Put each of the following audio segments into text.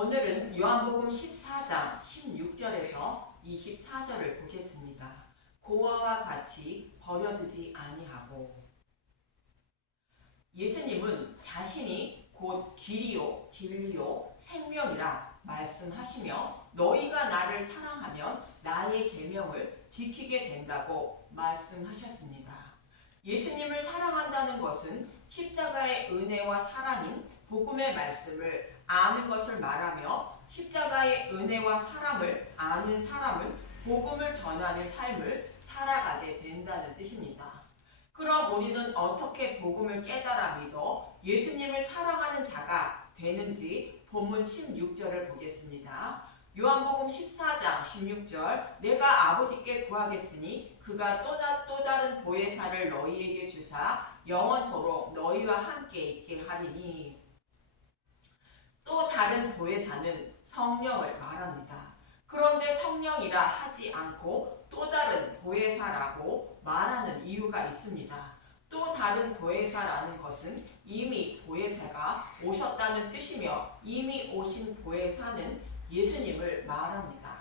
오늘은 요한복음 14장 16절에서 24절을 보겠습니다. 고아와 같이 버려두지 아니하고. 예수님은 자신이 곧 길이요 진리요 생명이라 말씀하시며 너희가 나를 사랑하면 나의 계명을 지키게 된다고 말씀하셨습니다. 예수님을 사랑한다는 것은 십자가의 은혜와 사랑인 복음의 말씀을 아는 것을 말하며 십자가의 은혜와 사랑을 아는 사람은 복음을 전하는 삶을 살아가게 된다는 뜻입니다. 그럼 우리는 어떻게 복음을 깨달아 믿어 예수님을 사랑하는 자가 되는지 본문 16절을 보겠습니다. 요한복음 14장 16절 내가 아버지께 구하겠으니 그가 또 다른 보혜사를 너희에게 주사 영원토록 너희와 함께 있게 하리니. 또 다른 보혜사는 성령을 말합니다. 그런데 성령이라 하지 않고 또 다른 보혜사라고 말하는 이유가 있습니다. 또 다른 보혜사라는 것은 이미 보혜사가 오셨다는 뜻이며 이미 오신 보혜사는 예수님을 말합니다.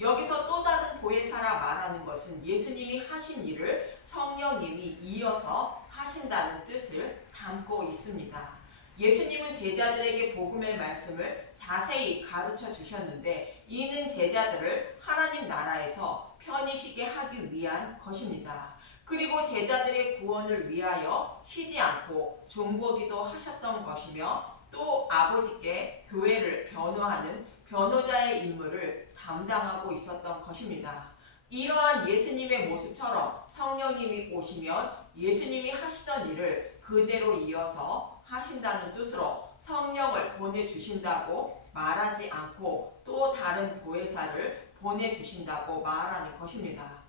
여기서 또 다른 보혜사라 말하는 것은 예수님이 하신 일을 성령님이 이어서 하신다는 뜻을 담고 있습니다. 예수님은 제자들에게 복음의 말씀을 자세히 가르쳐 주셨는데 이는 제자들을 하나님 나라에서 편히 쉬게 하기 위한 것입니다. 그리고 제자들의 구원을 위하여 쉬지 않고 중보기도 하셨던 것이며 또 아버지께 교회를 변호하는 변호자의 임무를 담당하고 있었던 것입니다. 이러한 예수님의 모습처럼 성령님이 오시면 예수님이 하시던 일을 그대로 이어서 하신다는 뜻으로 성령을 보내주신다고 말하지 않고 또 다른 보혜사를 보내주신다고 말하는 것입니다.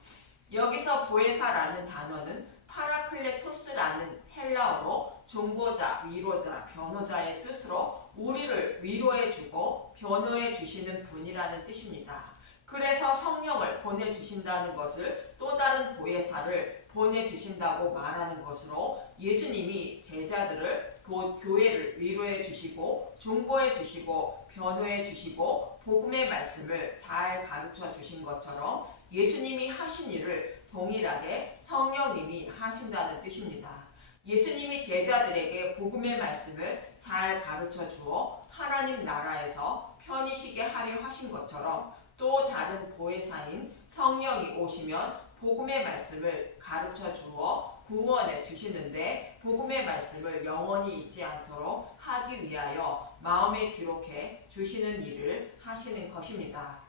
여기서 보혜사라는 단어는 파라클레토스라는 헬라어로 중보자, 위로자, 변호자의 뜻으로 우리를 위로해주고 변호해주시는 분이라는 뜻입니다. 그래서 성령을 보내주신다는 것을 또 다른 보혜사를 보내주신다고 말하는 것으로 예수님이 제자들을 곧 교회를 위로해 주시고 중보해 주시고 변호해 주시고 복음의 말씀을 잘 가르쳐 주신 것처럼 예수님이 하신 일을 동일하게 성령님이 하신다는 뜻입니다. 예수님이 제자들에게 복음의 말씀을 잘 가르쳐 주어 하나님 나라에서 편히 쉬게 하려 하신 것처럼 또 다른 보혜사인 성령이 오시면 복음의 말씀을 가르쳐 주어 구원해 주시는데 복음의 말씀을 영원히 잊지 않도록 하기 위하여 마음에 기록해 주시는 일을 하시는 것입니다.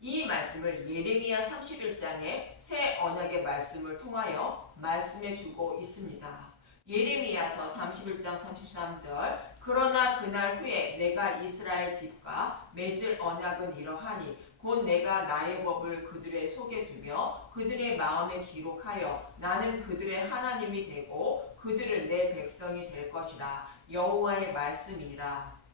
이 말씀을 예레미야 31장의 새 언약의 말씀을 통하여 말씀해 주고 있습니다. 예레미야서 31장 33절 그러나 그날 후에 내가 이스라엘 집과 맺을 언약은 이러하니 곧 내가 나의 법을 그들의 속에 두며 그들의 마음에 기록하여 나는 그들의 하나님이 되고 그들은 내 백성이 될 것이라 여호와의 말씀이니라.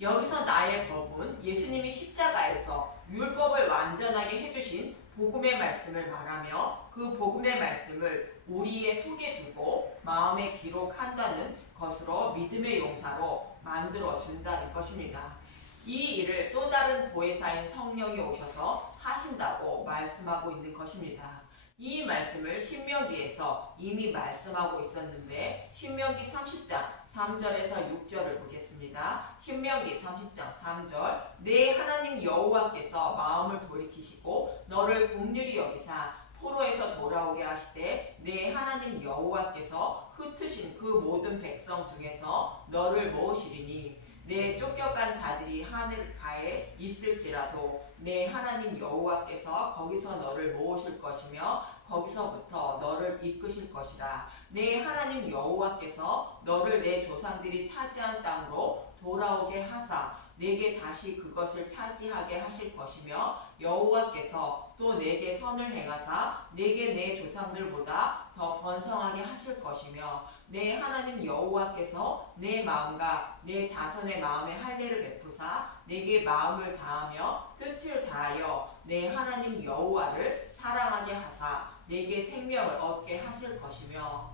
여기서 나의 법은 예수님이 십자가에서 율법을 완전하게 해주신 복음의 말씀을 말하며 그 복음의 말씀을 우리의 속에 두고 마음에 기록한다는 것으로 믿음의 용사로 만들어 준다는 것입니다. 이 일을 또 다른 보혜사인 성령이 오셔서 하신다고 말씀하고 있는 것입니다. 이 말씀을 신명기에서 이미 말씀하고 있었는데 신명기 30장 3절에서 6절을 보겠습니다. 신명기 30장 3절 내 하나님 여호와께서 마음을 돌이키시고 너를 긍휼히 여기사 포로에서 돌아오게 하시되 내 하나님 여호와께서 흩으신 그 모든 백성 중에서 너를 모으시리니 내 쫓겨간 자들이 하늘가에 있을지라도 내 하나님 여호와께서 거기서 너를 모으실 것이며 거기서부터 너를 이끄실 것이라. 내 하나님 여호와께서 너를 내 조상들이 차지한 땅으로 돌아오게 하사 내게 다시 그것을 차지하게 하실 것이며 여호와께서 또 내게 선을 행하사 내게 내 조상들보다 더 번성하게 하실 것이며 내 하나님 여호와께서 내 마음과 내 자손의 마음에 할례를 베푸사 내게 마음을 다하며 뜻을 다하여 내 하나님 여호와를 사랑하게 하사 내게 생명을 얻게 하실 것이며.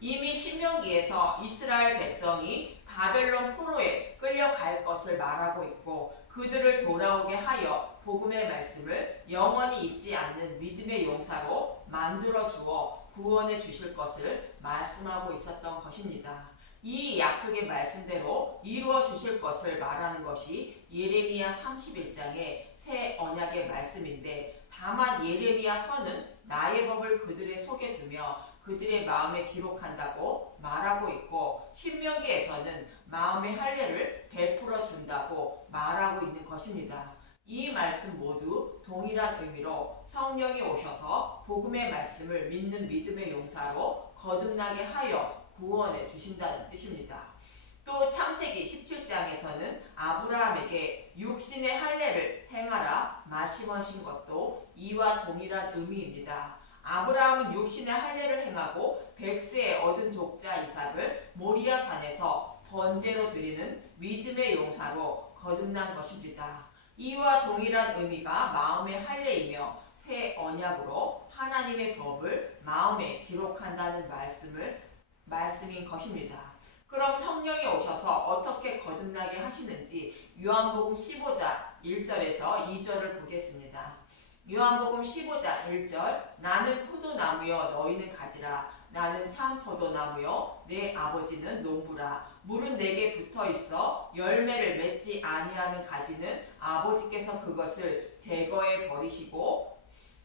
이미 신명기에서 이스라엘 백성이 바벨론 포로에 끌려갈 것을 말하고 있고 그들을 돌아오게 하여 복음의 말씀을 영원히 잊지 않는 믿음의 용사로 만들어 주어 구원해 주실 것을 말씀하고 있었던 것입니다. 이 약속의 말씀대로 이루어 주실 것을 말하는 것이 예레미야 31장의 새 언약의 말씀인데 다만 예레미야 서는 나의 법을 그들의 속에 두며 그들의 마음에 기록한다고 말하고 있고 신명기에서는 마음의 할례를 베풀어 준다고 말하고 있는 것입니다. 이 말씀 모두 동일한 의미로 성령이 오셔서 복음의 말씀을 믿는 믿음의 용사로 거듭나게 하여 구원해 주신다는 뜻입니다. 또 창세기 17장에서는 아브라함에게 육신의 할례를 행하라 말씀하신 것도 이와 동일한 의미입니다. 아브라함은 육신의 할례를 행하고 백세에 얻은 독자 이삭을 모리아산에서 번제로 드리는 믿음의 용사로 거듭난 것입니다. 이와 동일한 의미가 마음의 할례이며 새 언약으로 하나님의 법을 마음에 기록한다는 말씀인 것입니다. 그럼 성령이 오셔서 어떻게 거듭나게 하시는지 요한복음 15장 1절에서 2절을 보겠습니다. 요한복음 15장 1절 나는 포도나무여 너희는 가지라 나는 참 포도나무여 내 아버지는 농부라 물은 내게 붙어있어 열매를 맺지 아니하는 가지는 아버지께서 그것을 제거해 버리시고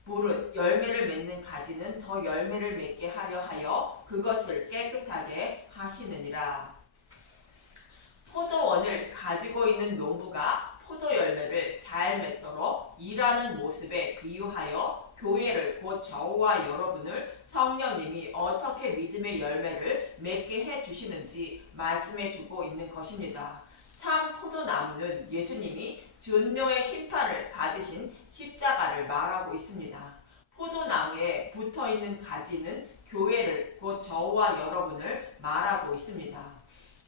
물은 열매를 맺는 가지는 더 열매를 맺게 하려 하여 그것을 깨끗하게 하시느니라. 포도원을 가지고 있는 농부가 포도 열매를 잘 맺도록 일하는 모습에 비유하여 교회를 곧 저와 여러분을 성령님이 어떻게 믿음의 열매를 맺게 해주시는지 말씀해 주고 있는 것입니다. 참 포도나무는 예수님이 전노의 심판을 받으신 십자가를 말하고 있습니다. 포도나무에 붙어있는 가지는 교회를 곧 저와 여러분을 말하고 있습니다.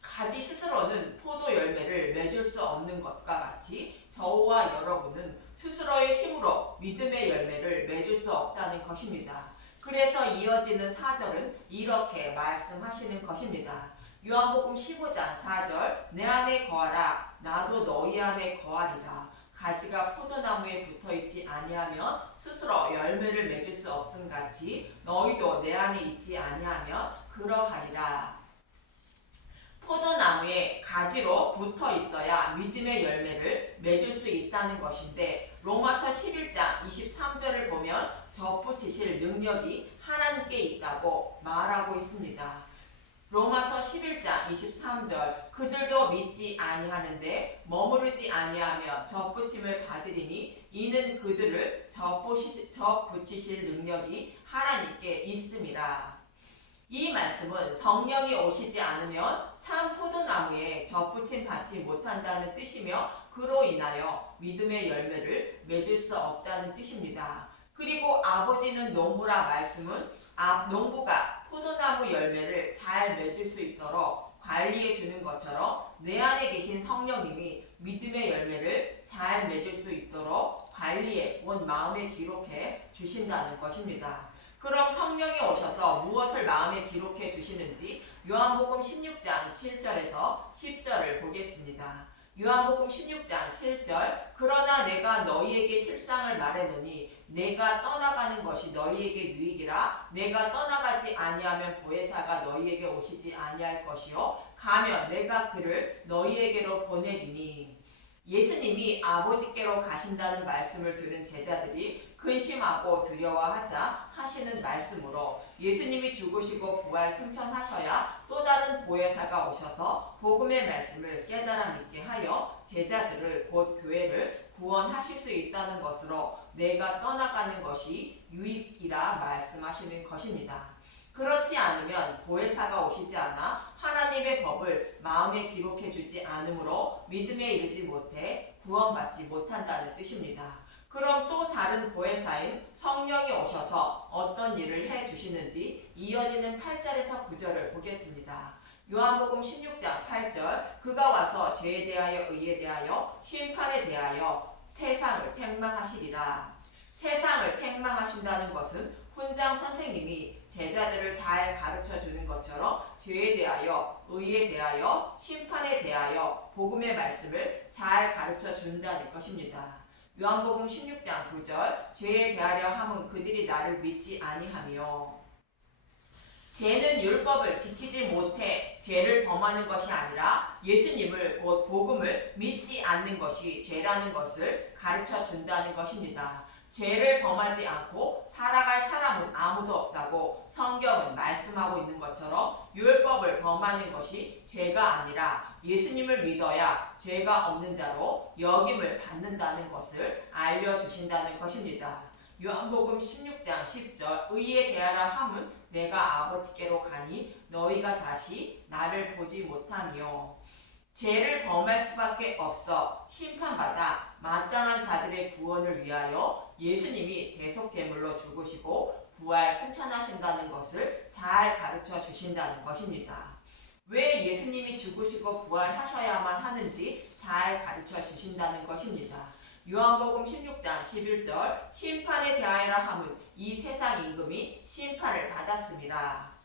가지 스스로는 포도 열매를 맺을 수 없는 것과 같이 저와 여러분은 스스로의 힘으로 믿음의 열매를 맺을 수 없다는 것입니다. 그래서 이어지는 4절은 이렇게 말씀하시는 것입니다. 요한복음 15장 4절 내 안에 거하라 나도 너희 안에 거하리라. 가지가 포도나무에 붙어있지 아니하면 스스로 열매를 맺을 수 없음같이 너희도 내 안에 있지 아니하면 그러하리라. 포도나무에 가지로 붙어 있어야 믿음의 열매를 맺을 수 있다는 것인데 로마서 11장 23절을 보면 접붙이실 능력이 하나님께 있다고 말하고 있습니다. 로마서 11장 23절 그들도 믿지 아니하는데 머무르지 아니하며 접붙임을 받으리니 이는 그들을 접붙이실 능력이 하나님께 있음이라. 이 말씀은 성령이 오시지 않으면 참 포도나무에 접붙임 받지 못한다는 뜻이며 그로 인하여 믿음의 열매를 맺을 수 없다는 뜻입니다. 그리고 아버지는 농부라 말씀은 농부가 포도나무 열매를 잘 맺을 수 있도록 관리해 주는 것처럼 내 안에 계신 성령님이 믿음의 열매를 잘 맺을 수 있도록 관리해 온 마음에 기록해 주신다는 것입니다. 그럼 성령이 오셔서 무엇을 마음에 기록해 주시는지 요한복음 16장 7절에서 10절을 보겠습니다. 요한복음 16장 7절 그러나 내가 너희에게 실상을 말하노니 내가 떠나가는 것이 너희에게 유익이라 내가 떠나가지 아니하면 보혜사가 너희에게 오시지 아니할 것이요 가면 내가 그를 너희에게로 보내리니. 예수님이 아버지께로 가신다는 말씀을 들은 제자들이 근심하고 두려워하자 하시는 말씀으로 예수님이 죽으시고 부활 승천하셔야 또 다른 보혜사가 오셔서 복음의 말씀을 깨달아 믿게 하여 제자들을 곧 교회를 구원하실 수 있다는 것으로 내가 떠나가는 것이 유익이라 말씀하시는 것입니다. 그렇지 않으면 보혜사가 오시지 않아 하나님의 법을 마음에 기록해 주지 않으므로 믿음에 이르지 못해 구원받지 못한다는 뜻입니다. 그럼 또 다른 보혜사인 성령이 오셔서 어떤 일을 해 주시는지 이어지는 8절에서 9절을 보겠습니다. 요한복음 16장 8절 그가 와서 죄에 대하여 의에 대하여 심판에 대하여 세상을 책망하시리라. 세상을 책망하신다는 것은 훈장 선생님이 제자들을 잘 가르쳐 주는 것처럼 죄에 대하여, 의에 대하여, 심판에 대하여 복음의 말씀을 잘 가르쳐 준다는 것입니다. 요한복음 16장 9절 죄에 대하려 함은 그들이 나를 믿지 아니하며, 죄는 율법을 지키지 못해 죄를 범하는 것이 아니라 예수님을 곧 복음을 믿지 않는 것이 죄라는 것을 가르쳐 준다는 것입니다. 죄를 범하지 않고 살아갈 사람은 아무도 없다고 성경은 말씀하고 있는 것처럼 율법을 범하는 것이 죄가 아니라 예수님을 믿어야 죄가 없는 자로 여김을 받는다는 것을 알려주신다는 것입니다. 요한복음 16장 10절 의에 대하라 함은 내가 아버지께로 가니 너희가 다시 나를 보지 못하며, 죄를 범할 수밖에 없어 심판받아 마땅한 자들의 구원을 위하여 예수님이 대속제물로 죽으시고 부활 승천하신다는 것을 잘 가르쳐 주신다는 것입니다. 왜 예수님이 죽으시고 부활하셔야만 하는지 잘 가르쳐 주신다는 것입니다. 요한복음 16장 11절 심판에 대하여라 함은 이 세상 임금이 심판을 받았습니다.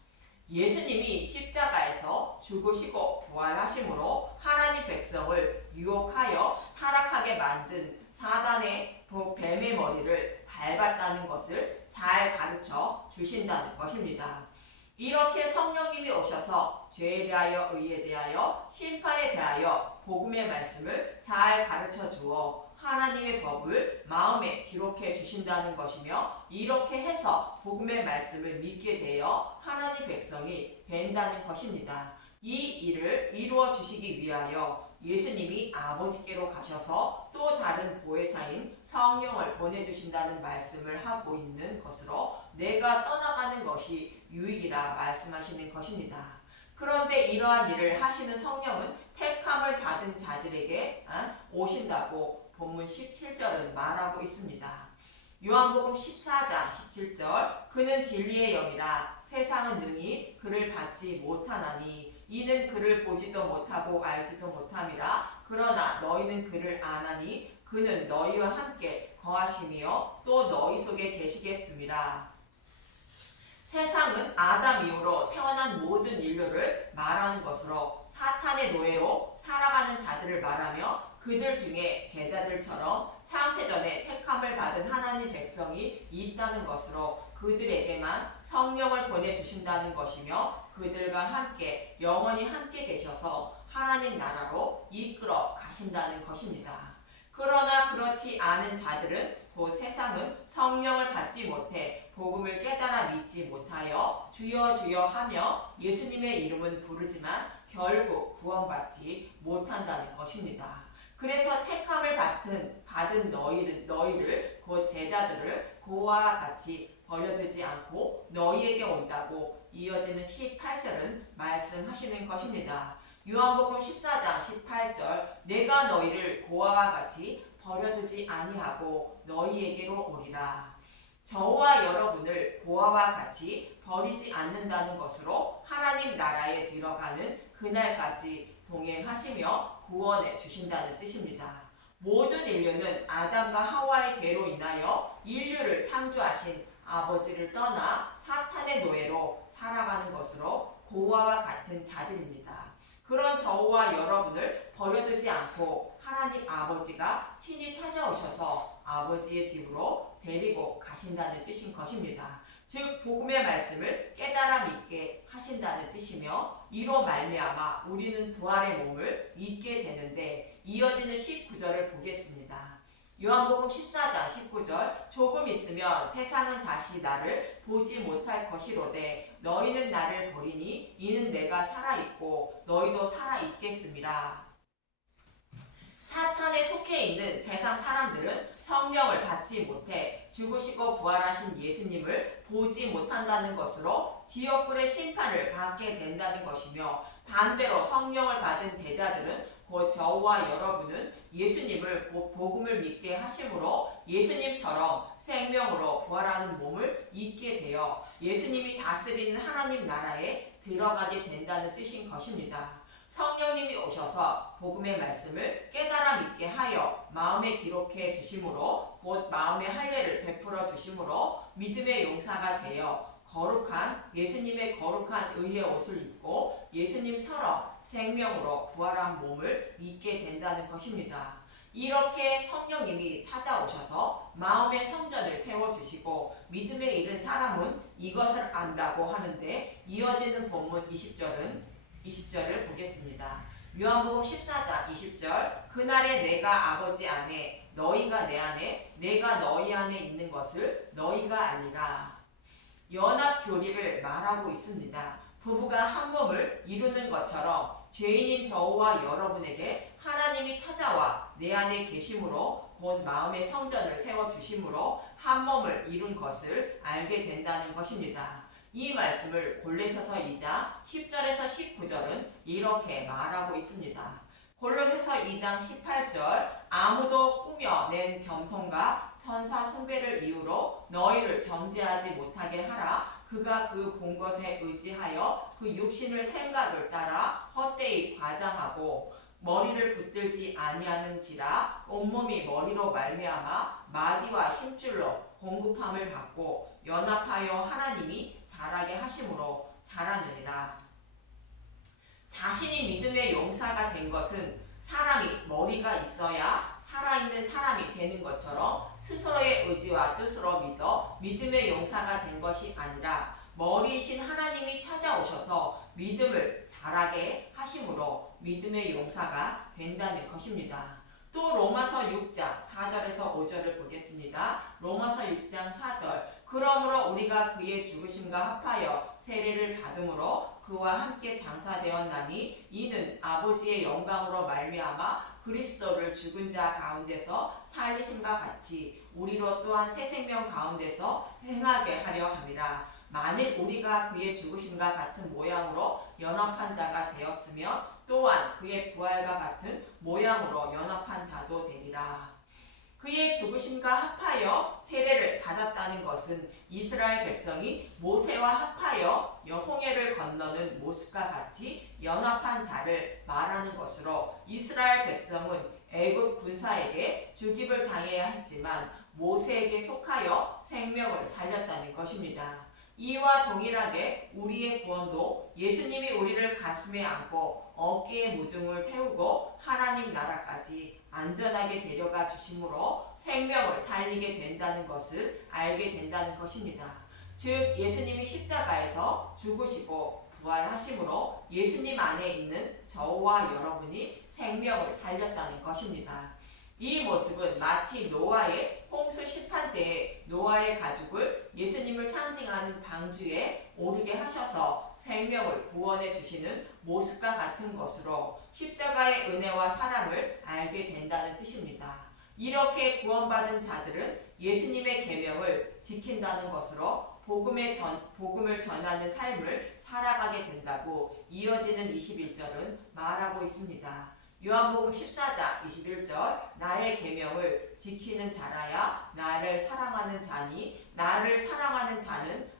예수님이 십자가에서 죽으시고 부활하심으로 하나님 백성을 유혹하여 타락하게 만든 사단의 뱀의 머리를 밟았다는 것을 잘 가르쳐 주신다는 것입니다. 이렇게 성령님이 오셔서 죄에 대하여, 의에 대하여, 심판에 대하여 복음의 말씀을 잘 가르쳐 주어 하나님의 법을 마음에 기록해 주신다는 것이며, 이렇게 해서 복음의 말씀을 믿게 되어 하나님 백성이 된다는 것입니다. 이 일을 이루어 주시기 위하여 예수님이 아버지께로 가셔서 또 다른 보혜사인 성령을 보내주신다는 말씀을 하고 있는 것으로 내가 떠나가는 것이 유익이라 말씀하시는 것입니다. 그런데 이러한 일을 하시는 성령은 택함을 받은 자들에게 오신다고 본문 17절은 말하고 있습니다. 요한복음 14장 17절 그는 진리의 영이라 세상은 능히 그를 받지 못하나니 이는 그를 보지도 못하고 알지도 못함이라. 그러나 너희는 그를 아나니 그는 너희와 함께 거하시며 또 너희 속에 계시겠음이라. 세상은 아담 이후로 태어난 모든 인류를 말하는 것으로 사탄의 노예로 살아가는 자들을 말하며, 그들 중에 제자들처럼 창세전에 택함을 받은 하나님 백성이 있다는 것으로 그들에게만 성령을 보내주신다는 것이며, 그들과 함께 영원히 함께 계셔서 하나님 나라로 이끌어 가신다는 것입니다. 그러나 그렇지 않은 자들은, 그 세상은 성령을 받지 못해 복음을 깨달아 믿지 못하여 주여 주여 하며 예수님의 이름은 부르지만 결국 구원받지 못한다는 것입니다. 그래서 택함을 받은 너희를 곧 제자들을 그와 같이 버려두지 않고 너희에게 온다고 이어지는 18절은 말씀하시는 것입니다. 요한복음 14장 18절 내가 너희를 고아와 같이 버려두지 아니하고 너희에게로 오리라. 저와 여러분을 고아와 같이 버리지 않는다는 것으로 하나님 나라에 들어가는 그날까지 동행하시며 구원해 주신다는 뜻입니다. 모든 인류는 아담과 하와의 죄로 인하여 인류를 창조하신 아버지를 떠나 사탄의 노예로 살아가는 것으로 고아와 같은 자들입니다. 그런 저와 여러분을 버려두지 않고 하나님 아버지가 친히 찾아오셔서 아버지의 집으로 데리고 가신다는 뜻인 것입니다. 즉 복음의 말씀을 깨달아 믿게 하신다는 뜻이며, 이로 말미암아 우리는 부활의 몸을 입게 되는데, 이어지는 19절을 보겠습니다. 요한복음 14장 19절 조금 있으면 세상은 다시 나를 보지 못할 것이로되 너희는 나를 보리니 이는 내가 살아있고 너희도 살아있겠음이라. 사탄에 속해 있는 세상 사람들은 성령을 받지 못해 죽으시고 부활하신 예수님을 보지 못한다는 것으로 지옥불의 심판을 받게 된다는 것이며, 반대로 성령을 받은 제자들은 곧 저와 여러분은 예수님을 곧 복음을 믿게 하심으로 예수님처럼 생명으로 부활하는 몸을 입게 되어 예수님이 다스리는 하나님 나라에 들어가게 된다는 뜻인 것입니다. 성령님이 오셔서 복음의 말씀을 깨달아 믿게 하여 마음에 기록해 주심으로 곧 마음의 할례를 베풀어 주심으로 믿음의 용사가 되어 거룩한 예수님의 거룩한 의의 옷을 입고 예수님처럼 생명으로 부활한 몸을 입게 된다는 것입니다. 이렇게 성령님이 찾아오셔서 마음의 성전을 세워주시고 믿음에 이른 사람은 이것을 안다고 하는데, 이어지는 본문 20절을 보겠습니다. 요한복음 14장 20절, 그날에 내가 아버지 안에 너희가 내 안에 내가 너희 안에 있는 것을 너희가 알리라. 연합 교리를 말하고 있습니다. 부부가 한 몸을 이루는 것처럼 죄인인 저와 여러분에게 하나님이 찾아와 내 안에 계심으로 곧 마음의 성전을 세워주심으로 한 몸을 이룬 것을 알게 된다는 것입니다. 이 말씀을 골로새서 2장 10절에서 19절은 이렇게 말하고 있습니다. 골로새서 2장 18절, 아무도 꾸며낸 겸손과 천사 숭배를 이유로 너희를 정죄하지 못하게 하라. 그가 그 본 것에 의지하여 그 육신을 생각을 따라 헛되이 과장하고 머리를 붙들지 아니하는지라. 온몸이 머리로 말미암아 마디와 힘줄로 공급함을 받고 연합하여 하나님이 자라게 하심으로 자라느니라. 자신이 믿음의 용사가 된 것은 사람이 머리가 있어야 살아있는 사람이 되는 것처럼 스스로의 의지와 뜻으로 믿어 믿음의 용사가 된 것이 아니라 머리이신 하나님이 찾아오셔서 믿음을 자라게 하심으로 믿음의 용사가 된다는 것입니다. 또 로마서 6장 4절에서 5절을 보겠습니다. 로마서 6장 4절, 그러므로 우리가 그의 죽으심과 합하여 세례를 받음으로 그와 함께 장사되었나니 이는 아버지의 영광으로 말미암아 그리스도를 죽은 자 가운데서 살리심과 같이 우리로 또한 새 생명 가운데서 행하게 하려 함이라. 만일 우리가 그의 죽으심과 같은 모양으로 연합한 자가 되었으면 또한 그의 부활과 같은 모양으로 연합한 자도 되리라. 그의 죽으심과 합하여 세례를 받았다는 것은 이스라엘 백성이 모세와 합하여 홍해를 건너는 모습과 같이 연합한 자를 말하는 것으로, 이스라엘 백성은 애굽 군사에게 죽임을 당해야 했지만 모세에게 속하여 생명을 살렸다는 것입니다. 이와 동일하게 우리의 구원도 예수님이 우리를 가슴에 안고 어깨에 무등을 태우고 하나님 나라까지 안전하게 데려가 주심으로 생명을 살리게 된다는 것을 알게 된다는 것입니다. 즉 예수님이 십자가에서 죽으시고 부활하심으로 예수님 안에 있는 저와 여러분이 생명을 살렸다는 것입니다. 이 모습은 마치 노아의 홍수 심판 때에 노아의 가죽을 예수님을 상징하는 방주에 오르게 하셔서 생명을 구원해 주시는 모습과 같은 것으로 십자가의 은혜와 사랑을 알게 된다는 뜻입니다. 이렇게 구원받은 자들은 예수님의 계명을 지킨다는 것으로 복음을 전하는 삶을 살아가게 된다고 이어지는 21절은 말하고 있습니다. 요한복음 14장 21절, 나의 계명을 지키는 자라야 나를 사랑하는 자니 나를 사랑하는 자는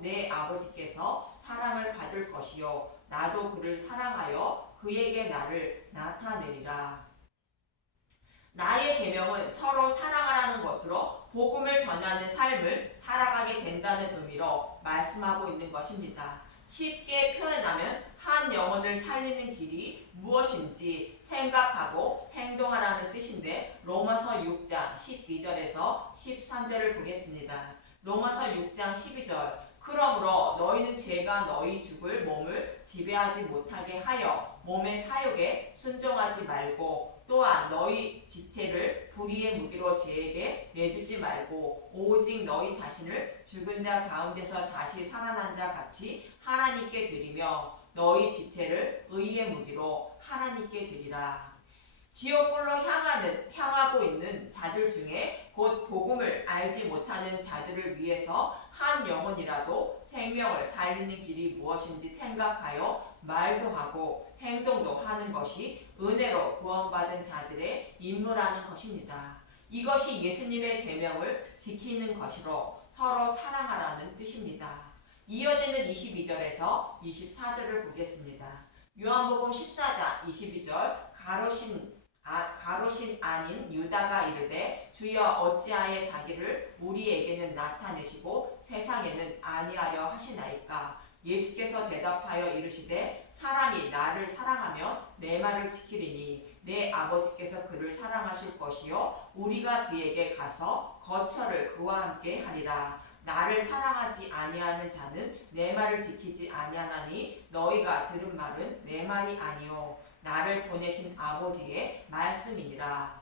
내 아버지께서 사랑을 받을 것이요 나도 그를 사랑하여 그에게 나를 나타내리라. 나의 계명은 서로 사랑하라는 것으로 복음을 전하는 삶을 살아가게 된다는 의미로 말씀하고 있는 것입니다. 쉽게 표현하면 한 영혼을 살리는 길이 무엇인지 생각하고 행동하라는 뜻인데, 로마서 6장 12절에서 13절을 보겠습니다. 로마서 6장 12절, 그러므로 너희는 죄가 너희 죽을 몸을 지배하지 못하게 하여 몸의 사욕에 순종하지 말고, 또한 너희 지체를 불의의 무기로 죄에게 내주지 말고 오직 너희 자신을 죽은 자 가운데서 다시 살아난 자 같이 하나님께 드리며 너희 지체를 의의 무기로 하나님께 드리라. 지옥불로 향하고 있는 자들 중에 곧 복음을 알지 못하는 자들을 위해서 한 영혼이라도 생명을 살리는 길이 무엇인지 생각하여 말도 하고 행동도 하는 것이 은혜로 구원받은 자들의 임무라는 것입니다. 이것이 예수님의 계명을 지키는 것이로 서로 사랑하라는 뜻입니다. 이어지는 22절에서 24절을 보겠습니다. 요한복음 14장 22절 가로신 아닌 유다가 이르되 주여 어찌하여 자기를 우리에게는 나타내시고 세상에는 아니하려 하시나이까. 예수께서 대답하여 이르시되 사람이 나를 사랑하면 내 말을 지키리니 내 아버지께서 그를 사랑하실 것이요 우리가 그에게 가서 거처를 그와 함께 하리라. 나를 사랑하지 아니하는 자는 내 말을 지키지 아니하나니 너희가 들은 말은 내 말이 아니요 나를 보내신 아버지의 말씀이니라.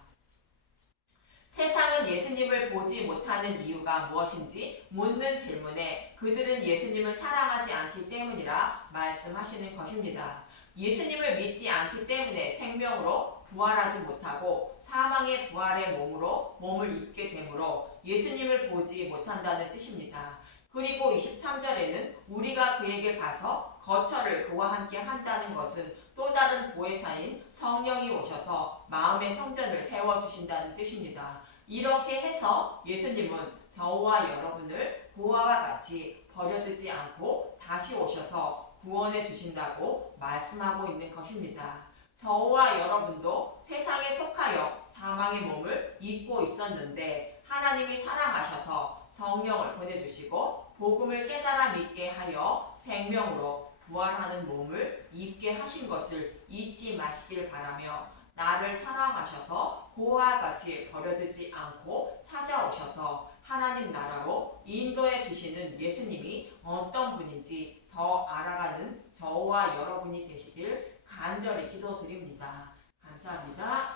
세상은 예수님을 보지 못하는 이유가 무엇인지 묻는 질문에 그들은 예수님을 사랑하지 않기 때문이라 말씀하시는 것입니다. 예수님을 믿지 않기 때문에 생명으로 부활하지 못하고 사망의 부활의 몸을 입게 되므로 예수님을 보지 못한다는 뜻입니다. 그리고 23절에는 우리가 그에게 가서 거처를 그와 함께 한다는 것은 또 다른 보혜사인 성령이 오셔서 마음의 성전을 세워주신다는 뜻입니다. 이렇게 해서 예수님은 저와 여러분을 보아와 같이 버려두지 않고 다시 오셔서 구원해 주신다고 말씀하고 있는 것입니다. 저와 여러분도 세상에 속하여 사망의 몸을 입고 있었는데 하나님이 사랑하셔서 성령을 보내주시고 복음을 깨달아 믿게 하여 생명으로 부활하는 몸을 입게 하신 것을 잊지 마시길 바라며 나를 사랑하셔서 그와 같이 버려두지 않고 찾아오셔서 하나님 나라로 인도해 주시는 예수님이 어떤 분인지 더 알아가는 저와 여러분이 되시길 간절히 기도드립니다. 감사합니다.